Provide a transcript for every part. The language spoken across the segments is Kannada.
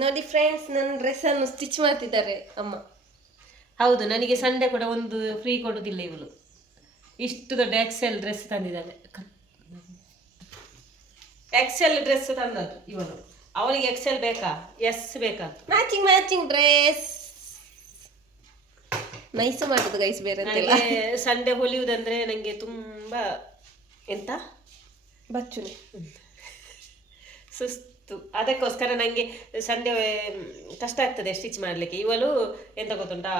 ನೋಡಿ ಫ್ರೆಂಡ್ಸ್, ನನ್ನ ಡ್ರೆಸ್ಸನ್ನು ಸ್ಟಿಚ್ ಮಾಡ್ತಿದ್ದಾರೆ ಅಮ್ಮ. ಹೌದು, ನನಗೆ ಸಂಡೆ ಕೂಡ ಒಂದು ಫ್ರೀ ಕೊಡುದಿಲ್ಲ ಇವಳು. ಇಷ್ಟು ದೊಡ್ಡ ಎಕ್ಸೆಲ್ ಡ್ರೆಸ್ ತಂದಿದ್ದಾಳೆ. ಎಕ್ಸೆಲ್ ಡ್ರೆಸ್ ತಂದದ್ದು ಇವಳು. ಅವಳಿಗೆ ಎಕ್ಸೆಲ್ ಬೇಕಾ, ಎಸ್ ಬೇಕಾ? ಮ್ಯಾಚಿಂಗ್ ಡ್ರೆಸ್ ನೈಸ್ ಮಾಡುದು ಗೈಸ್. ಬೇರೆ ಸಂಡೆ ಹೊಲಿಯುವುದಂದ್ರೆ ನಂಗೆ ತುಂಬಾ ಎಂತ ಬಚ್ಚುನೆ ಸುಸ್ತು. ಅದಕ್ಕೋಸ್ಕರ ನಂಗೆ ಸಂಡೆ ಕಷ್ಟ ಆಗ್ತದೆ ಸ್ಟಿಚ್ ಮಾಡ್ಲಿಕ್ಕೆ. ಇವಳು ಎಂತ ಗೊತ್ತುಂಟಾ,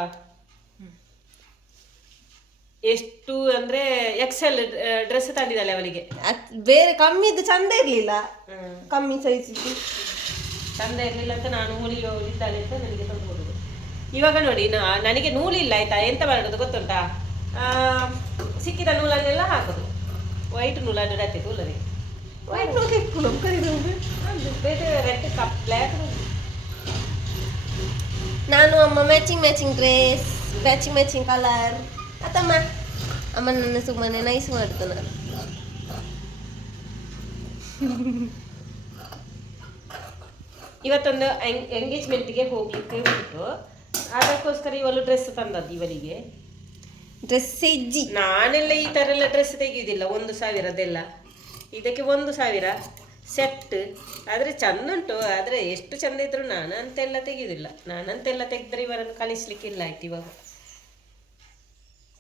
ಎಷ್ಟು ಅಂದ್ರೆ ಎಕ್ಸೆಲ್ ಡ್ರೆಸ್ ತಂದಿದ್ದಾಳೆ ಅವಳಿಗೆ. ಬೇರೆ ಕಮ್ಮಿದ್ದು ಚಂದ ಇರ್ಲಿಲ್ಲ, ಕಮ್ಮಿ ಸೈಜ್ ಚಂದ ಇರ್ಲಿಲ್ಲ ಅಂತ ನಾನು ಹೊಲಿದ್ದಾಳೆ ಅಂತ ನನಗೆ ತಂದು ಕೊಡುದು. ಇವಾಗ ನೋಡಿ, ನನಗೆ ನೂಲಿಲ್ಲ ಆಯ್ತಾ, ಎಂತ ಮಾಡೋದು ಗೊತ್ತುಂಟಾ, ಸಿಕ್ಕಿದ ನೂಲನ್ನೆಲ್ಲ ಹಾಕೋದು. ವೈಟ್ ನೂಲನ್ನು ರತ್ತೆ ನೂಲನೆ ವೈಟ್ ನೂಲು ಬೇರೆ ರೆಡ್ ಕಪ್ ಬ್ಲ್ಯಾಕ್. ನಾನು ಅಮ್ಮ ಮ್ಯಾಚಿಂಗ್ ಡ್ರೆಸ್, ಮ್ಯಾಚಿಂಗ್ ಕಲರ್ ಅತ್ತಮ್ಮ. ಅಮ್ಮ ನನ್ನ ಸುಮ್ಮನೆ ನೈಸ್ ಮಾಡ್ತು. ನಾನು ಇವತ್ತೊಂದು ಎಂಗೇಜ್ಮೆಂಟ್ಗೆ ಹೋಗ್ಲಿಕ್ಕೆ ಉಂಟು, ಅದಕ್ಕೋಸ್ಕರ ಇವಳು ಡ್ರೆಸ್ ತಂದದ್ದು ಇವಳಿಗೆ. ಡ್ರೆಸ್ ಇಜ್ಜಿ. ನಾನೆಲ್ಲ ಈ ಥರ ಎಲ್ಲ ಡ್ರೆಸ್ ತೆಗೆಯುವುದಿಲ್ಲ 1,000 ಇದಕ್ಕೆ 1,000 ಸೆಟ್. ಆದರೆ ಚಂದ ಉಂಟು, ಆದರೆ ಎಷ್ಟು ಚಂದ ಇದ್ರು ನಾನಂತೆಲ್ಲ ತೆಗೆಯುವುದಿಲ್ಲ. ನಾನಂತೆಲ್ಲ ತೆಗೆದ್ರೆ ಇವರನ್ನು ಕಳಿಸ್ಲಿಕ್ಕಿಲ್ಲ ಆಯ್ತು. ಇವಾಗ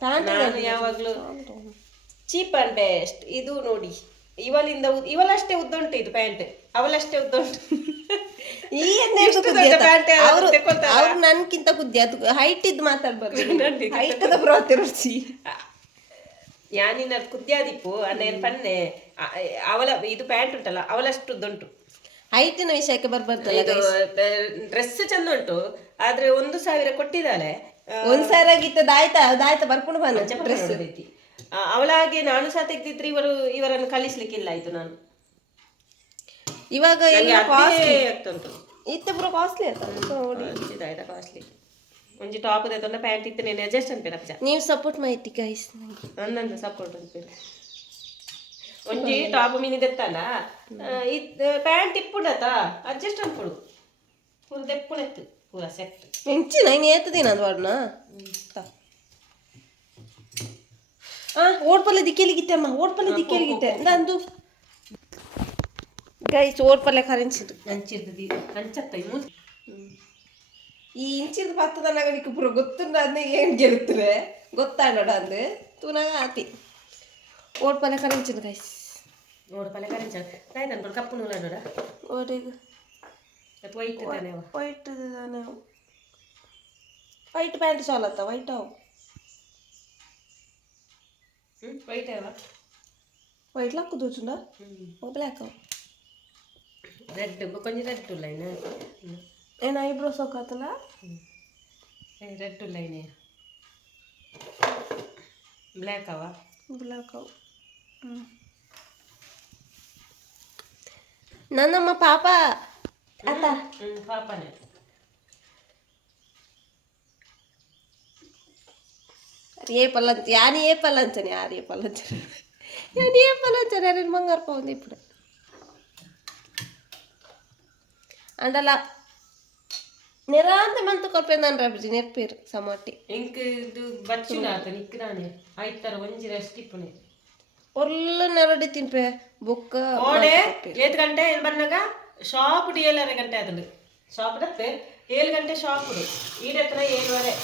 ನಾನು ಯಾವಾಗಲೂ ಚೀಪ್ ಅಂಡ್ ಬೆಸ್ಟ್. ಇದು ನೋಡಿ, ಇವಳಷ್ಟೇ ಉದ್ದ ಉಂಟು ಇದು ಪ್ಯಾಂಟ್, ಅವಳಷ್ಟೇ ಉದ್ದ ಉಂಟು. ಅವ್ರು ನನ್ಕಿಂತ ಕುದ್ದಿ, ಅದು ಹೈಟ್ ಇದ್ದು ಮಾತಾಡ್ಬಾರ್ದು. ಹೈಟದ ರುಚಿ ಯಾನಿನ ಕುದ್ಯಾದಿಪ್ಪು ಅನ್ನ ಪನ್ನೆ. ಅವಳ ಇದು ಪ್ಯಾಂಟ್ ಉಂಟಲ್ಲ, ಅವಳಷ್ಟು ಉದ್ದುಂಟು. ಹೈಟಿನ ವಿಷಯಕ್ಕೆ ಬರ್ಬಾರ್ದಲ್ಲ. ಡ್ರೆಸ್ ಚಂದ ಉಂಟು, ಆದ್ರೆ 1,000 ಕೊಟ್ಟಿದ್ದಾಳೆ. 1,000 ಗಿತ್ತ ದಾಯ್ತಾ ಬರ್ಕೊಂಡು ಬಂದ ಡ್ರೆಸ್ ರೀತಿ. ಅವಳಾಗೆ ನಾನು ಸಹ ತೆಗ್ದಿದ್ರೆ ಇವರನ್ನು ಕಳಿಸ್ಲಿಕ್ಕಿಲ್ಲ ಆಯ್ತು. ನಾನು ಇವಾಗ ಆಗ್ತುಂಟು ಇತ್ತ ಪೂರ ಕಾಸ್ಟ್ಲಿ ಆಯ್ತಾ ಕಾಸ್ಟ್ಲಿ. ಒಂಜಿ ಟಾಪ್ ದೆತ್ತೊಂಡ ಪ್ಯಾಂಟ್ ಇತ್ತು ನೇನೆ ಅಡ್ಜಸ್ಟ್ ಅನ್ಪೇರ ಪಜ. ನೀವು ಸಪೋರ್ಟ್ ಮೈತಿ ಗೈಸ್. ನನ್ನಂತ ಸಪೋರ್ಟ್ ಅನ್ಪೇರ. ಒಂಜಿ ಟಾಪ್ ಮಿನಿ ದೆತ್ತಲ್ಲ, ಪ್ಯಾಂಟ್ ಇಪ್ಪುಡತ ಅಡ್ಜಸ್ಟ್ ಅನ್ಪುಡು. ಪೂರ ದೆಪ್ಪುನೆತ್ತು ಪೂರ ಸೆಟ್. ಎಂಚಿನ ಇನ್ನು ಏತದೇನ ಅದು ವಾಡ್ನ ಓಡ್ಪಲ್ಲೆ ದಿಕ್ಕೇಲಿಗಿತ್ತಮ್ಮ, ಓಡ್ಪಲ್ಲೆ ದಿಕ್ಕೇಲಿಗಿತ್ತೆ ನಂದು ಗೈಸ್. ಓಡ್ಪಲ್ಲೆ ಕರೆನ್ಸಿದು ಹಂಚತ್ತ ಈ ಇಂಚಿದ ಪತ್ತದ ನಗಡಿಕ್ಕೆ ಪೂರ ಗೊತ್ತುಂಡ ಅಂದೆ ಏನು ಗೆಲ್ತಾರೆ ಗೊತ್ತಾಂಡ ಅಂದು ತೂನಾಗ ಆತಿ ಓಡ್ಪಲ್ಲೆ ಕರೆನ್ಸಿದು ಗೈಸ್. ಓಡ್ಪಲ್ಲೆ ಕರೆನ್ಸಿ ಆಯ್ತು ಕಪ್ಪು ನೂಲ ನೋಡ ಓಡಿಗೆ ವೈಟ್ ತಾನೆ ವೈಟ್ ವೈಟ್ ಪ್ಯಾಂಟ್ ಸಾಲತ್ತ ವೈಟ್ ಅವು ವೈಟ್ ಅವ ವೈಟ್ ಲಾಕು ದೂಚುಂಡ ಬ್ಲ್ಯಾಕ್ ಅವು ರೆಡ್ ಕೊಂಚ ರೆಡ್ ಲೈನ್ ಏನು ಐಬ್ರೋಸ್ ಹೋಗತ್ತಲ್ಲ ರೆಡ್ ಲೈನ್ ಬ್ಲ್ಯಾಕ್ ಅವ ಬ್ಲ್ಯಾಕ್ ಅವು. ನನ್ನಮ್ಮ ಪಾಪ ಅತ್ತ ಪಾಪನೇ ఏపల్ యాని ఏపల్ అంచని ఆరు ఏపల్ అంచని యాని ఏపల్ అంచని అరే బంగారు పోంది ఇప్పుడు అండలా నిరాంత మంతు కొట్టిందని రాబి నేర్పేరు సమట్టి ఇంక ఇది బచ్చునాత నిక్రానే ఐతర ಒಂಜಿ ರೆಸ್ಟ್ ಇಪ್ಪನೆ ಒಳ್ಳೆ ನೆರಡಿ ತಿನ್ಪೆ ಬುಕ್ಕ ಓಡೆ 7 ಗಂಟೆ ಬನ್ನಗ ಶಾಪ್ 7 ಗಂಟೆ ಆದಳು ಶಾಪ್ ದತ್ತೆ 7 ಗಂಟೆ ಶಾಪ್ ಈಡೆ ಹತ್ರ 7:30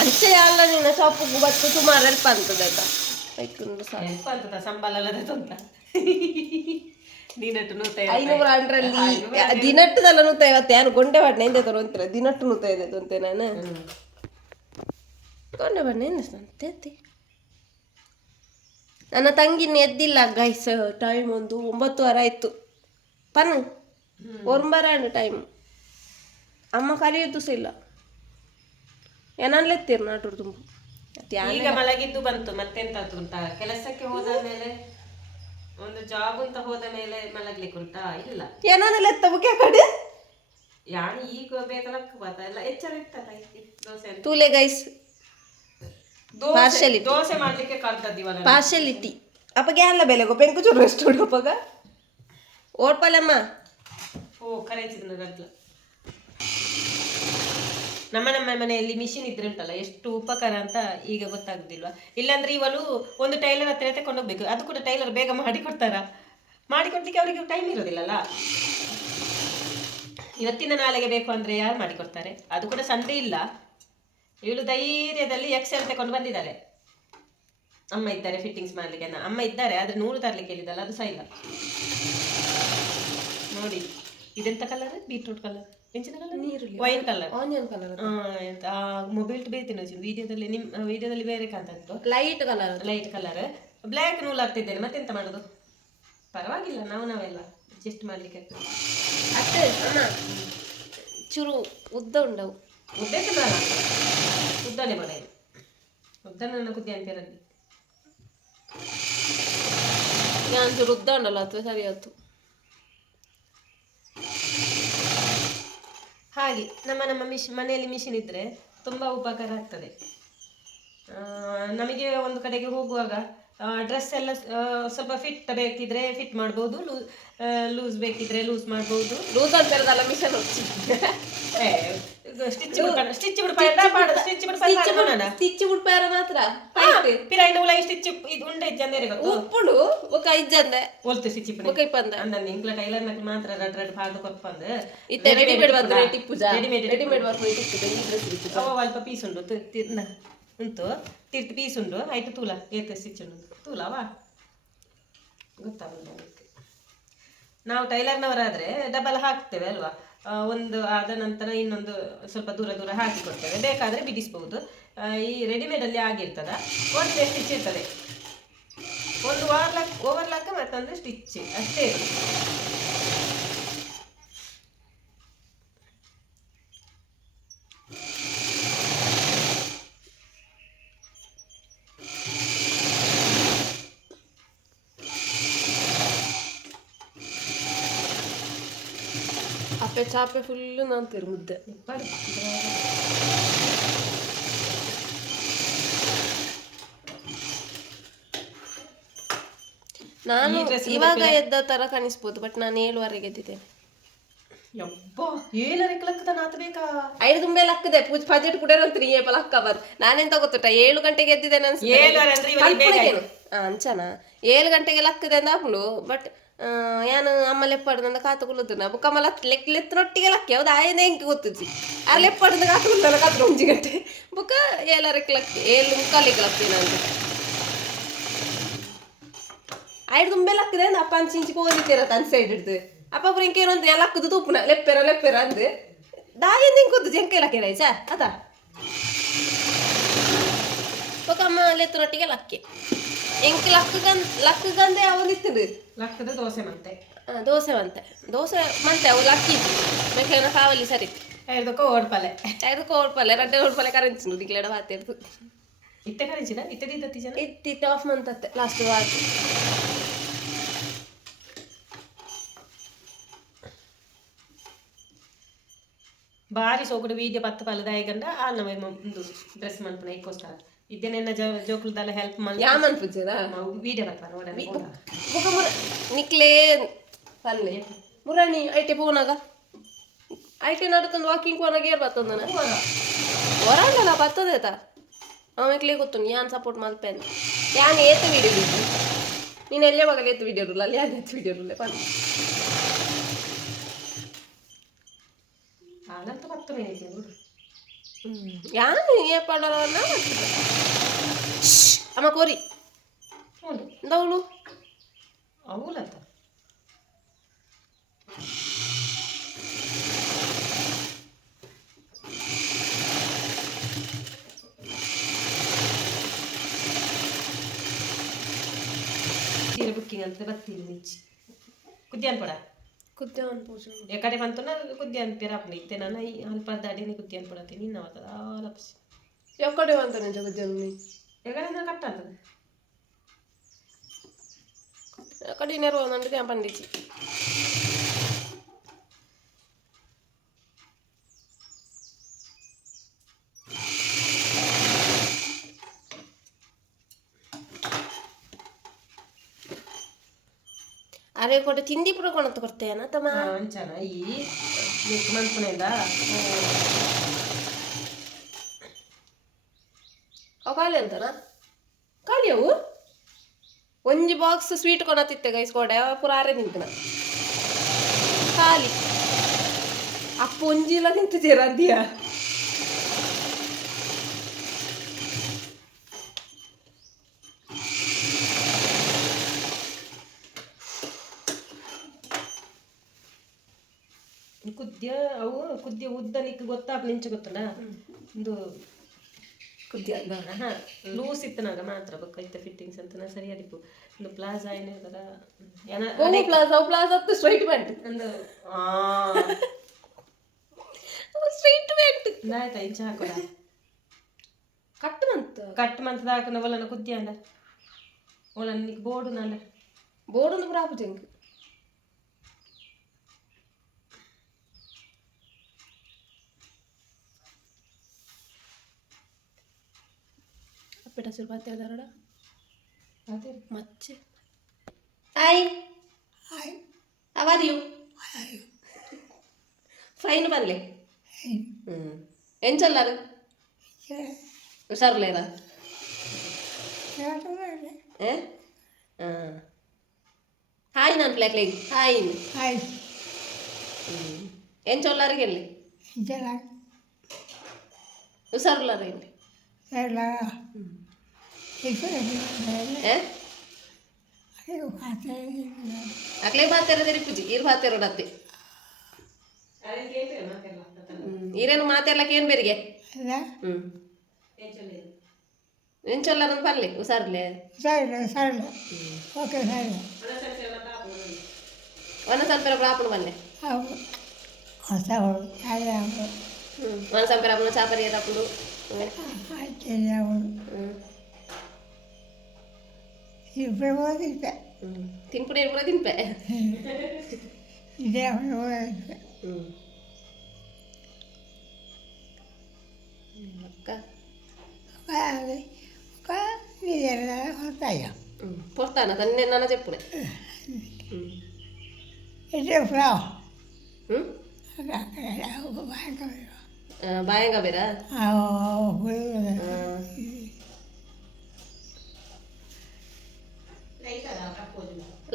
ಅಂಚೆ ಅಲ್ಲ ನಿನ್ನ ಶಾಪಿಗೆ ಬತ್ತು ಸುಮಾರು ಹೆಲ್ಪ್ ಅಂತದಾಯ್ತಾ ಹೆಲ್ಪ್ ಅಂತದ ಸಂಬಳಲ್ಲದ ಅಂತ ದಿನಟ್ಟು 500 ಅಂಡ್ರಲ್ಲಿ ದಿನಟ್ಟದಲ್ಲ 150 ಯಾರು ಗೊಂಡೆ ಬಣ್ಣ ಎಂದೆ ತಗೊಂತೀರ ದಿನಟ್ಟು 150 ಅಂತೆ ನಾನು ಗೊಂಡೆ ಬಣ್ಣ ಎಂದೆ ನನ್ನ ತಂಗಿನ ಎದ್ದಿಲ್ಲ ಗೈಸ್. ಟೈಮ್ ಒಂದು 9:30 ಆಯಿತು ಪನ್ ಒಂಬರಾಂಡು ಟೈಮ್. ಅಮ್ಮ ಕಲಿಯೋದು ಸಹ ಇಲ್ಲ ಏನನ್ಲೆತ್ತೀರಿ ನಾಟೂರು ತುಂಬ. ಈಗ ಮಲಗಿದ್ದು ಬಂತು ಮತ್ತೆಂತ ಉಂಟಾ, ಕೆಲಸಕ್ಕೆ ಹೋದ ಮೇಲೆ ಒಂದು ಜಾಬ್ ಅಂತ ಹೋದ ಮೇಲೆ ಮಲಗ್ಲಿಕ್ಕೆ ಉಂಟಾ? ಇಲ್ಲ ಏನನ್ನೆಲ್ಲ ಎತ್ತಬಕ್ಕೆ ಕಡೆ ಯಾರು ಈಗ ಬೇಕಲ್ಲ ಎಲ್ಲ ಎಚ್ಚರ ಇರ್ತಲ್ಲ. ದೋಸೆ ತೂಲೆ ಗೈಸ್ ದೋಸೆ ಮಾಡ್ಲಿಕ್ಕೆ ಕಲ್ತದ್ದೀವಲ್ಲ ಪಾರ್ಶಲಿಟಿ ಅಪ್ಪಗೆ ಎಲ್ಲ ಬೆಲೆಗೋ ಬೆಂಕು ಚೂರು ರೆಸ್ಟ್ ಹೊಡೋಪಾಗ ಓಡ್ಪಲ್ಲಮ್ಮ ಓ ಕರೆನ್ಸಿದ ಗಂಟ್ಲು. ನಮ್ಮ ಮನೆಯಲ್ಲಿ ಮಿಷಿನ್ ಇದ್ರೆ ಉಂಟಲ್ಲ ಎಷ್ಟು ಉಪಕಾರ ಅಂತ ಈಗ ಗೊತ್ತಾಗುದಿಲ್ವಾ. ಇಲ್ಲಾಂದ್ರೆ ಇವಳು ಒಂದು ಟೈಲರ್ ಹತ್ರ ತಗೊಂಡೋಗ್ಬೇಕು, ಅದು ಕೂಡ ಟೈಲರ್ ಬೇಗ ಮಾಡಿಕೊಡ್ತಾರ, ಮಾಡಿಕೊಡ್ಲಿಕ್ಕೆ ಅವರಿಗೆ ಟೈಮ್ ಇರೋದಿಲ್ಲಲ್ಲ. ಇವತ್ತಿನ ನಾಳೆಗೆ ಬೇಕು ಅಂದ್ರೆ ಯಾರು ಮಾಡಿಕೊಡ್ತಾರೆ, ಅದು ಕೂಡ ಸಂಡೆ ಇಲ್ಲ. ಇವಳು ಧೈರ್ಯದಲ್ಲಿ ಎಕ್ಸೆಲ್ ತಗೊಂಡು ಬಂದಿದ್ದಾರೆ. ಅಮ್ಮ ಇದ್ದಾರೆ ಫಿಟ್ಟಿಂಗ್ಸ್ ಮಾಡ್ಲಿಕ್ಕೆ, ಅಮ್ಮ ಇದ್ದಾರೆ ಆದ್ರೆ ನೂಲು ತರ್ಲಿಕ್ಕೆ ಹೇಳಿದಲ್ಲ ಅದು ಸಹ ಇಲ್ಲ ನೋಡಿ. ಇದೆಂತ ಕಲರ್, ಬೀಟ್ರೂಟ್ ಕಲರ್, ಹೆಂಚಿನ colour, wine colour, onion colour. Mobile ಬೇಯ್ತೀನಿ ವಿಡಿಯೋದಲ್ಲಿ, ನಿಮ್ಮ ವಿಡಿಯೋದಲ್ಲಿ ಬೇರೆ ಕಾಣ್ತಾ ಲೈಟ್ ಕಲರ್ ಬ್ಲ್ಯಾಕ್ ನೂಲ್ ಹಾಕ್ತಿದ್ದೇನೆ, ಮತ್ತೆಂತ ಮಾಡೋದು. ಪರವಾಗಿಲ್ಲ, ನಾವೆಲ್ಲ ಅಡ್ಜಸ್ಟ್ ಮಾಡ್ಲಿಕ್ಕೆ ಅಷ್ಟೇ. ಅಮ್ಮ ಚೂರು ಉದ್ದ ಉಂಡವು, ಉದ್ದಕ್ಕೆ ಬೇಡ, ಉದ್ದನೇ ಬೇಡ, ಉದ್ದ ನನ್ನ ಕುದ್ದಿ ಅಂತೀರಲ್ಲಿ. ನಾನು ಚೂರು ಉದ್ದ ಉಂಡಲ್ಲ ಅಥವಾ ಸರಿ ಆಯ್ತು. ಹಾಗೆ ನಮ್ಮ ಮನೆಯಲ್ಲಿ ಮಿಷಿನ್ ಇದ್ದರೆ ತುಂಬ ಉಪಕಾರ ಆಗ್ತದೆ. ನಮಗೆ ಒಂದು ಕಡೆಗೆ ಹೋಗುವಾಗ ಡ್ರೆಸ್ ಎಲ್ಲ ಸ್ವಲ್ಪ ಫಿಟ್ ಬೇಕಿದ್ರೆ ಫಿಟ್ ಮಾಡ್ಬೋದು, ಲೂಸ್ ಬೇಕಿದ್ರೆ ಲೂಸ್ ಮಾಡ್ಬೋದು. ಲೂಸ್ ಅಂತಾರದಲ್ಲ ಮಿಷನ್ ಸ್ಟಿಚ್ ಬಿಡ್ಪಾರ ಮಾತ್ರ ಪಿರಾಯಿನ ಉಳ ಸ್ಟಿಚ್ ಇದು ಉಂಡೆ ಜಂದೇರೆ ಗೊತ್ತು ಉಪ್ಪುಡು ఒక 5 ಜಂದೆ ಒಲ್ತೆ ಸ್ಟಿಚ್ ఒక 5 ಅಂದನ್ನ ಇಂಗ್ಲ ಟೈಲರ್ ನಕ್ಕೆ ಮಾತ್ರ ರಡ್ ಪಾದು ಕೊಪ್ಪಂದು ಇತ್ತೆ ರೆಡಿಮೇಡ್ ಬಂದ್ರೆ ಟಿಪ್ಪು ರೆಡಿಮೇಡ್ ಬಂದ್ರೆ ಟಿಪ್ಪು ಈ ಡ್ರೆಸ್ ಬಿಟ್ಟು ಅಲ್ಪ ಪೀಸ್ ಉಂಡು ತಿರ್ನ ಉಂಟು ತಿರ್ತಿ ಪೀಸ್ ಉಂಡು ಆಯ್ತು ತೂಲ ಏತೆ ಸ್ಟಿಚ್ ಉಂಡು ತೂಲವಾ ಗೊತ್ತಾಗಲ್ಲ. ನಾವು ಟೈಲರ್ನವರಾದ್ರೆ ಡಬಲ್ ಹಾಕ್ತೇವೆ ಅಲ್ವಾ, ಒಂದು ಆದ ನಂತರ ಇನ್ನೊಂದು ಸ್ವಲ್ಪ ದೂರ ಹಾಕಿ ಕೊಡ್ತೇವೆ, ಬೇಕಾದರೆ ಬಿಡಿಸ್ಬಹುದು. ಈ ರೆಡಿಮೇಡಲ್ಲಿ ಆಗಿರ್ತದ, ಒಂದೇ ಸ್ಟಿಚ್ ಇರ್ತದೆ, ಒಂದು ಓವರ್ಲಾಕ್ ಮತ್ತೊಂದು ಸ್ಟಿಚ್ ಅಷ್ಟೇ. ಅಪ್ಪೆ ಚಾಪೆ ಫುಲ್ಲು ನಂತೀರಿ ಮುದ್ದೆ. ನಾನು ಇವಾಗ ಎದ್ದ ತರ ಕಾಣಿಸ್ಬೋದು, ಬಟ್ ನಾನು 7 ಎದ್ದಿದ್ದೇನೆ. ಯಬ್ಬಾ 7 ನಾತಬೇಕಾ? 5 ತುಂಬೆ ಲಕ್ಕದೆ ಬಜೆಟ್ ಕೂಡ ಅಂತೀನಿ ಏಪ ಲಕ್ಕ ಬರ್. ನಾನೆಂತ ಗೊತ್ತುಂಟ 7 ಗಂಟೆಗೆ ಎದ್ದಿದ್ದೇನೆ ಅಂಚನ 7 ಗಂಟೆಗೆ ಲಕ್ಕದೆ ಅಂದ ಆಪುಂಡು. ಬಟ್ ಯಾನು ಅಮ್ಮ ಲೆಪ್ಪಾಡ್ದಂದ ಕಾತು ಕುಲ್ಲುತ್ತನ ಬುಕ್ಕಮ್ಮ ಲೆತ್ತನೊಟ್ಟಿಗೆ ಲಕ್ಕ ಯಾವ್ದು ಆಯ್ದ ಹೆಂಗೆ ಗೊತ್ತಿದ್ದಿ ಆ ಲೆಪ್ಪಾಡ್ದ ಕಾತು ಕುಲ್ಲಲ್ಲ ಕಾತು 1 ಗಂಟೆ ಬುಕ್ಕ 7 ಲಕ್ಕಿ 7:45 ಲಕ್ಕಿನ ಅಂತ 5 ತುಂಬೆ ಲಕ್ಕದೆ ಅಂದ ಅಪ್ಪ ಅಂಚಿಂಚಿ ಕೋಲಿತ್ತಿರತ್ತ ಅನ್ ಸೈಡ್ ಹಿಡ್ದು ಅಪ್ಪ ಪುರಿಂಕೆ ಏನೋ ಅಂತ ಲಕ್ಕದು ತೂಪುನ ಲೆಪ್ಪೆರ ಅಂದು ದಾಯಿಂದ ಹೆಂಗೆ ಗೊತ್ತು ಜಂಕೆ ಲಕ್ಕಿರ ಆಯ್ತಾ ಅದ ಬುಕ್ಕಮ್ಮ ಲೆತ್ತನೊಟ್ಟಿಗೆ ಲಕ್ಕಿ ಎಂಕ್ ಲಕ್ಕಗಂದೆ ಅವನಿತ್ತಿದ್ದು ಲಕ್ಕದ ದೋಸೆ ಮಂತೆ ದೋಸೆ ಮಂತೆ ಅವು ಲಕ್ಕಿ ಬೇಕೇನ ಕಾವಲಿ ಸರಿ ಐದಕ್ಕೆ ಓಡ್ಪಲೆ ರಡ್ಡೆ ಓಡ್ಪಲೆ ಕರೆನ್ಸಿನು ದಿಗ್ಲೆಡ ಬಾತಿರ್ದು ಇತ್ತೆ ಕರೆನ್ಸಿನ ಇತ್ತದಿ ಜನ ಇತ್ತಿಟ್ಟು ಆಫ್ ಮಂತತ್ತೆ ಲಾಸ್ಟ್ ವಾರ ಬಾರಿ ಸೋಕುಡು ವೀಡಿಯೋ ಪತ್ತು ಪಾಲದ ಐಗಂಡ ಆ ನಮ್ಮ ಒಂದು ಡ್ರೆಸ್ ಮನ್ಪನ ಇಕ್ಕೋಸ್ಕರ ಇದ್ದೇನೆನ್ನ ಜೋಕುಲ್ದಲ್ಲ ಹೆಲ್ಪ್ ಮಾಡಿ ಯಾ ಮನ್ಪುಜರ ವೀಡಿಯೋ ಬರ್ತಾನ ಓಡನೆ ಬುಕ ನಿಕ್ಲೆ ಪಲ್ಲೆ ಮುರಾಣಿ ಐಟೆ ಪೋನಾಗ ಐಟೆ ನಡುತ್ತಂದು ವಾಕಿಂಗ್ ಪೋನಾಗ ಏರ್ ಬತ್ತಂದನ ಹೊರಗಲ್ಲ ಬತ್ತದೇತ ಅವನಿಕ್ಲೆ ಗೊತ್ತು ಯಾನ್ ಸಪೋರ್ಟ್ ಮಲ್ಪೇನೆ ಯಾನ್ ಏತ ವೀಡಿಯೋ ಬಿದ್ದು ನೀನು ಎಲ್ಲೇ ಮಗಲಿ ಎತ್ತು ವೀಡಿಯೋ ಇರಲ್ಲ ಅಲ್ಲಿ ಯಾನ್ ಎತ್ತು ವೀಡಿಯೋ ಇರಲ್ಲ ಪನ್ ಆನಂತ ಬತ್ತು ಮೇನಿದ್ದೆ ನೋಡು ಯಾನು ಏ ಪಡೋರನ್ನ ಅಮ್ಮ ಕೋರಿ ಎಂದವಳು ಅವಲಂತ ಸೀರೆ ಬುಕ್ಕಿಂಗ್ ಅಂತ ಬರ್ತೀನಿ ನಿಚ್ಚಿ ಕುದ್ಯಾನ್ ಪಡ ಕುದ್ಯಾನ್ ಪೂಜೆ ಎಕಡೆ ಬಂತು ಕುದ್ಯಾನ್ ಪೇರಾಪನ ಇತ್ತೆ ನಾನು ಅಲ್ಪ ದಾಡಿನಿ ಕುದ್ಯಾನ್ ಪಡತೀನಿ ನಿನ್ನ ಅವತ್ತದ ಲಪ್ಸಿ ಎಕಡೆ ಬಂತ ನಿಜ ಕುದ್ಯಾನ್ ಎಕಡೆ ಕಟ್ಟ ಅಂತದ ಎಕಡೆ ನೆರವು ನಂದು ഞാൻ പണ്ടിച്ച് ಅರೆ ಕೊಟ್ಟು ತಿಂಡಿ ಪುರ ಕೊಣತ್ತು ಕೊಡ್ತೇನ ತಮ್ಮ ಅಂಚನ ಈ ಮಿಕ್ ಮನ್ಪುನೆಂದ ಅವು ಖಾಲಿ ಅಂತಾನ ಖಾಲಿ ಅವು ಒಂಜಿ ಬಾಕ್ಸ್ ಸ್ವೀಟ್ ಕೊನತ್ತಿತ್ತೆ ಗೈಸ್ ಕೊಡೆ ಪೂರ ಆರೆ ನಿಂತನ ಖಾಲಿ ಅಪ್ಪ ಒಂಜಿಲ ನಿಂತಿದ್ದೀರ ಅಂತೀಯ ಕುದ್ಯ ಅವು ಕುದ್ಯ ಉದ್ದ ನಿಕ್ ಗೊತ್ತಾಪ್ ನಿಂಚ ಗೊತ್ತಲ್ಲ ಒಂದು ಕುದ್ದಿ ಹಾ ಲೂಸ್ ಇತ್ತನಾಗ ಮಾತ್ರ ಬಕ್ಕೈತೆ ಫಿಟ್ಟಿಂಗ್ಸ್ ಅಂತ ಸರಿ ಅದಿಪ್ಪು ಒಂದು ಪ್ಲಾಜಾ ಏನಿರ್ತದ ಓ ಪ್ಲಾಜಾ ಅತ್ತು ಸ್ಟ್ರೈಟ್ ಪ್ಯಾಂಟ್ ಒಂದು ಸ್ಟ್ರೈಟ್ ಪ್ಯಾಂಟ್ ಆಯ್ತಾ ಇಂಚ ಹಾಕೋಣ ಕಟ್ ಮಂತದ ಹಾಕೋಣ ಒಲನ ಕುದ್ಯ ಅಂದ ಒಲನ ನಿಕ್ ಬೋರ್ಡು ನಾಂಡ ಬೋರ್ಡು ಪ್ರಾಪು ಜಂಕ್ ಅಪ್ಪಟ ಸ್ವಲ್ಪ ಹತ್ತಿರದಾರಡ ಮಚ್ಚೆ hi Hi. How are you? Hi. Fine ಬರಲಿ ಏನು ಚಲ್ಲಾರು Yeah. ಹುಷಾರ್ಲೇರ Yeah. ಏ ಹಾಯ್ ನಾನು ಪ್ಲೇಕ್ಲಿಗೆ ಹಾಯ್ Hi. ಏನು ಚೊಲ್ಲಾರಿಗೆ ಎಲ್ಲಿ Jalan. ಹುಷಾರ್ಲಾರ ಇಲ್ಲಿ Jalan. Itu lagi. ಏ Ayo kata. ಅಕ್ಲೇ ಮಾತಾಡೋದಿರಿ ಪೂಜಿ ಇರು ಮಾತಾಡೋಡತ್ತೆ ಈರೇನು ಮಾತಾಡ್ಲಕ್ಕೆ ಏನು ಬೇರಿಗೆ Ada. ಏನು ಚೊಲ್ಲಾರ ಪರ್ಲಿ ಹುಷಾರ್ಲೆ Saya. Oke saya. ಒಂದು ಸ್ವಲ್ಪ ಪ್ರಾಪಣ ಬನ್ನಿ Aku. Oh tahu. Saya. ಒಂದು ಸ್ವಲ್ಪ ಪ್ರಾಪಣ ಚಾಪರಿ ತಪ್ಪು Aja aku. Ibu mau tidak. ತಿನ್ಪುಡಿ ಪೂರ ತಿನ್ಪೆ Dia mau. ಅಕ್ಕ Kali. Kali dia nak saya. ಪೊರ್ತಾನ ತನ್ನೆ ನನ್ನ ಚೆಪ್ಪುನೆ Itu flow. ಹ್ಞೂ Aku bantu. ಬಾಯಂಗ ಬೇರ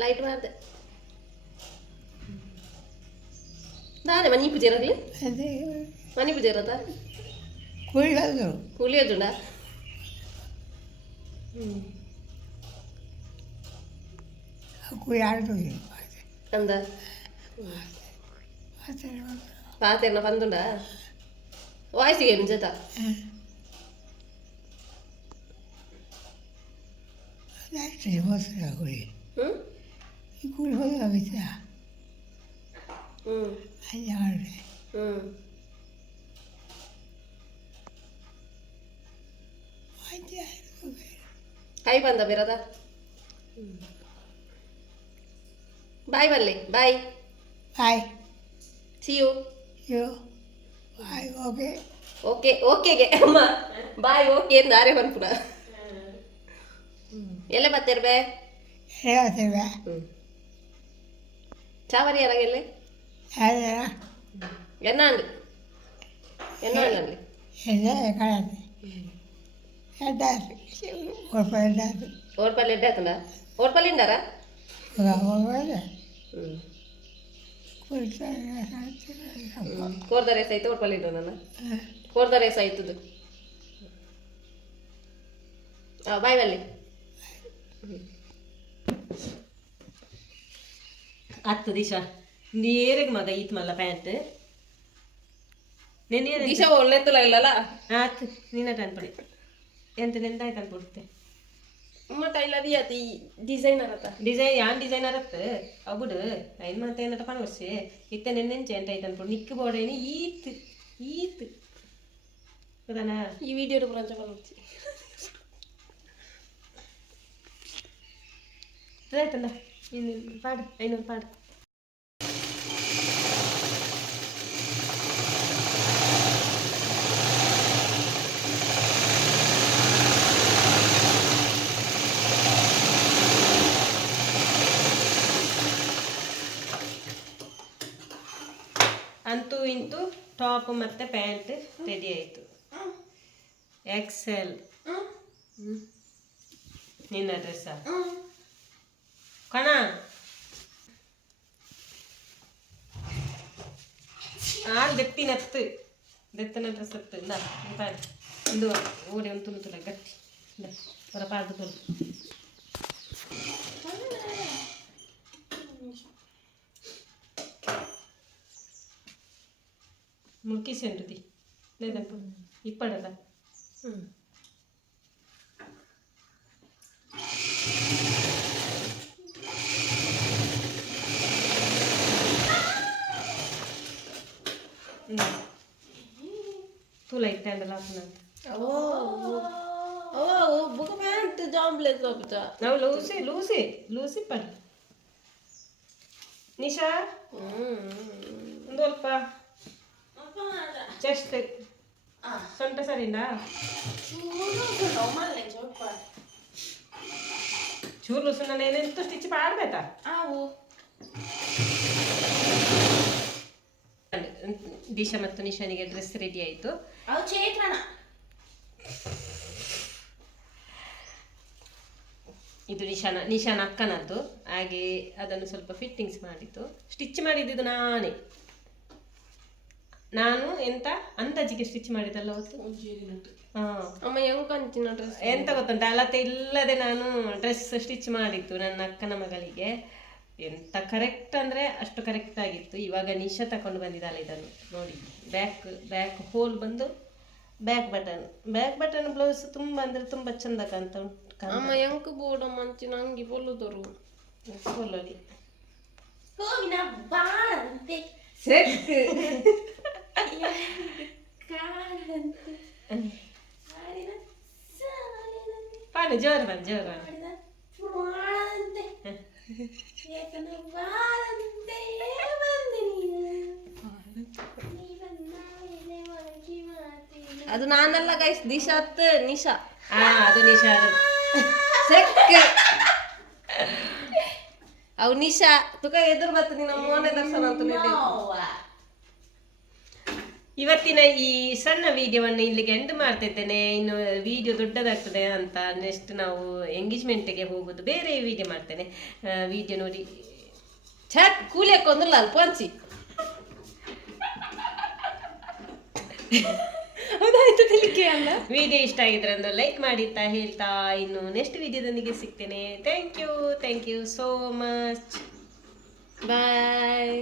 ಲೈಟ್ ಮಾಡಿದೆ ನಾನೇ ಮನಿ ಪೂಜೆ ಇರಲಿ ಮನಿ ಪೂಜೆ ಇರತ್ತ ಕೂಲಿ ಅದುಂಡ ಅಂದ ಪಾತೆರ್ನ ಪಂದುಂಡ ವಾಯ್ಸಿಗೆ ಏನು ಜೊತೆ ಹ್ಞೂ ಹ್ಞೂ ಹ್ಞೂ ಕೈ ಬಂದ ಬೇರದ ಬಾಯ್ ಬರಲಿ ಬಾಯ್ ಸಿ ಯು ಓಕೆ ಓಕೆಗೆ ಅಮ್ಮ ಬಾಯ್ ಓಕೆ ಎಂದು ಆರೆ ಬಂದ್ಪುರ ಎಲ್ಲ ಬತ್ತಿರ್ಬೇ ಚಾವರಿ ಯಾರಾಗೆಲ್ಲಿ ಎನ್ನಾಂಡು ಎನ್ನಾಂಡು ಓರ್ಪಲ್ಲಿ ಎಡ್ಡೆ ಆತಂಡ ಓರ್ಪಲ್ಲಿ ಇಂಡಾರ ಕೋರ್ದ ರೇಸ್ ಆಯ್ತು ಓರ್ಪಲ್ಲಿ ಇಂಡು ನನ್ನ ಕೋರ್ದ ರೇಸ್ ಆಯ್ತದು ಬಾಯ್ ಬಲ್ಲಿ ಹತ್ತು ದಿವಸ ನೇರಿಗೆ ಮಗ ಈತ್ ಮಲ್ಲ ಪ್ಯಾಂಟ್ ನೆನೆ ದಿಶಾ ಒಳ್ಳೆತ್ತಲ್ಲ ಇಲ್ಲಲ್ಲ ಆತು ನಿನ್ನ ಅನ್ಪಡೆ ಎಂತ ನೆಂದಾಯ್ತು ಅನ್ಬಿಡುತ್ತೆ ಮತ್ತೆ ಇಲ್ಲದಿ ಅತಿ ಡಿಸೈನರ್ ಅತ್ತ ಯಾನ್ ಡಿಸೈನರ್ ಅತ್ತ ಅವುಡು ಐದು ಮತ್ತೆ ಏನಟ ಪಣವರ್ಸೆ ಇತ್ತ ನೆನ್ನೆಂಚೆ ಎಂಟ ಆಯ್ತು ಅನ್ಬಿಡು ನಿಕ್ಕು ಬೋಡೇನಿ ಈತ್ ಹೌದಾನ ಈ ವಿಡಿಯೋ ಪುರಂಚ ಬಂದ್ಬಿಡ್ತಿ ಆಯ್ತಲ್ಲ ಇನ್ನು ಪಾಡು 500 ಪಾಡು ಅಂತೂ ಇಂತೂ ಟಾಪ್ ಮತ್ತು ಪ್ಯಾಂಟ್ ರೆಡಿ ಆಯಿತು. ಎಕ್ಸೆಲ್ ನಿನ್ನ ಡ್ರೆಸ್ಸ ಕಣ. ದೆತ್ತನ ಡ್ರೆಸ್ ಹತ್ತು ಇಲ್ಲ ಇದು ಓಡಿ ಒಂದು ತುಳು ಗಟ್ಟಿ ಹೊರ ಪಾರ್ದು ತುಳು ಮುಲ್ಕಿಸೆಂಟುದಿ లేదంటే ఇప్పడదా तुला इट्टंडला आपणंत ಓ ಬುಕ್ ಪ್ಯಾಂಟ್ ಜಾಂಬ್ಲೆ ಸೋಪ್ಟ ನಾವು ಲೂಸಿ ಪಡ್ ನಿಶಾ ಒಂದು ಸ್ವಲ್ಪ ಚೆಸ್ಟ್ ಸೊಂಟ ಸರಿನಾ ಚೂರು ಲೂಸು ನಾನು ಏನೆಂತೂ ಸ್ಟಿಚ್ ಮಾಡ್ಬೇಕಾ ದಿಶಾ ಮತ್ತು ನಿಶಾನಿಗೆ ಡ್ರೆಸ್ ರೆಡಿ ಆಯಿತು. ಇದು ನಿಶಾನ ಅಕ್ಕನದ್ದು, ಹಾಗೆ ಅದನ್ನು ಸ್ವಲ್ಪ ಫಿಟ್ಟಿಂಗ್ಸ್ ಮಾಡಿತ್ತು. ಸ್ಟಿಚ್ ಮಾಡಿದ್ದು ನಾನು ಎಂತ ಅಂದಾಜಿಗೆ ಸ್ಟಿಚ್ ಮಾಡಿದಲ್ಲ ಅವತ್ತು. ಅಮ್ಮ ಹೆಂಗ್ ಡ್ರೆಸ್ ಎಂತ ಗೊತ್ತುಂಟ, ಅಳತೆ ಇಲ್ಲದೆ ನಾನು ಡ್ರೆಸ್ ಸ್ಟಿಚ್ ಮಾಡಿತ್ತು ನನ್ನ ಅಕ್ಕನ ಮಗಳಿಗೆ. ಎಂತ ಕರೆಕ್ಟ್ ಅಂದರೆ ಅಷ್ಟು ಕರೆಕ್ಟ್ ಆಗಿತ್ತು. ಇವಾಗ ನಿಶಾ ತಗೊಂಡು ಬಂದಿದ್ದಾಳೆ ಇದನ್ನು ನೋಡಿ. ಬ್ಯಾಕ್ ಹೋಲ್ ಬಂದು ಬ್ಯಾಕ್ ಬಟನ್ ಬ್ಲೌಸ್ ತುಂಬ ಅಂದರೆ ತುಂಬ ಚಂದ ಕಾಣ್ತಾ ಉಂಟು. ಅಮ್ಮ ಹೆಂಗ್ ಬೋಡ ಮಂಚಿ ನಂಗೆ ಬೊಲ್ಲುದರು ಬೊಲ್ಲಡಿ ಪಾಡು ಜೋರು ಅದು ನಾನಲ್ಲ ಗೈಸ್, ದಿಶಾ ನಿಶಾ. ಅದು ನಿಶಾ ಅವು ನಿಶಾ ತುಕ ಎದುರು ಬರ್ತದೆ ನಮ್ಮ ಮೋನೆ ದರ್ಶನ ಅಂತ. ಇವತ್ತಿನ ಈ ಸಣ್ಣ ವಿಡಿಯೋವನ್ನು ಇಲ್ಲಿಗೆ ಎಂಡ್ ಮಾಡ್ತಿದ್ದೇನೆ. ಇನ್ನು ವಿಡಿಯೋ ದೊಡ್ಡದಾಗ್ತದೆ ಅಂತ ನೆಕ್ಸ್ಟ್ ನಾವು ಎಂಗೇಜ್ಮೆಂಟ್ಗೆ ಹೋಗೋದು ಬೇರೆ ವಿಡಿಯೋ ಮಾಡ್ತೇನೆ. ವಿಡಿಯೋ ನೋಡಿ ಛಟ್ ಕೂಲಿ ಹಾಕೊಂಡ್ರಲ್ಲ ಅಲ್ಲಿ ಪಂಚಿ ಅದಾಯ್ತು ತಿಲಿಕೆ ಅಲ್ಲ. ವಿಡಿಯೋ ಇಷ್ಟ ಆಗಿದ್ರೆ ಒಂದು ಲೈಕ್ ಮಾಡಿ ಅಂತ ಹೇಳ್ತಾ ಇನ್ನು ನೆಕ್ಸ್ಟ್ ವಿಡಿಯೋದೊಂದಿಗೆ ಸಿಗ್ತೇನೆ. Thank you so much. Bye.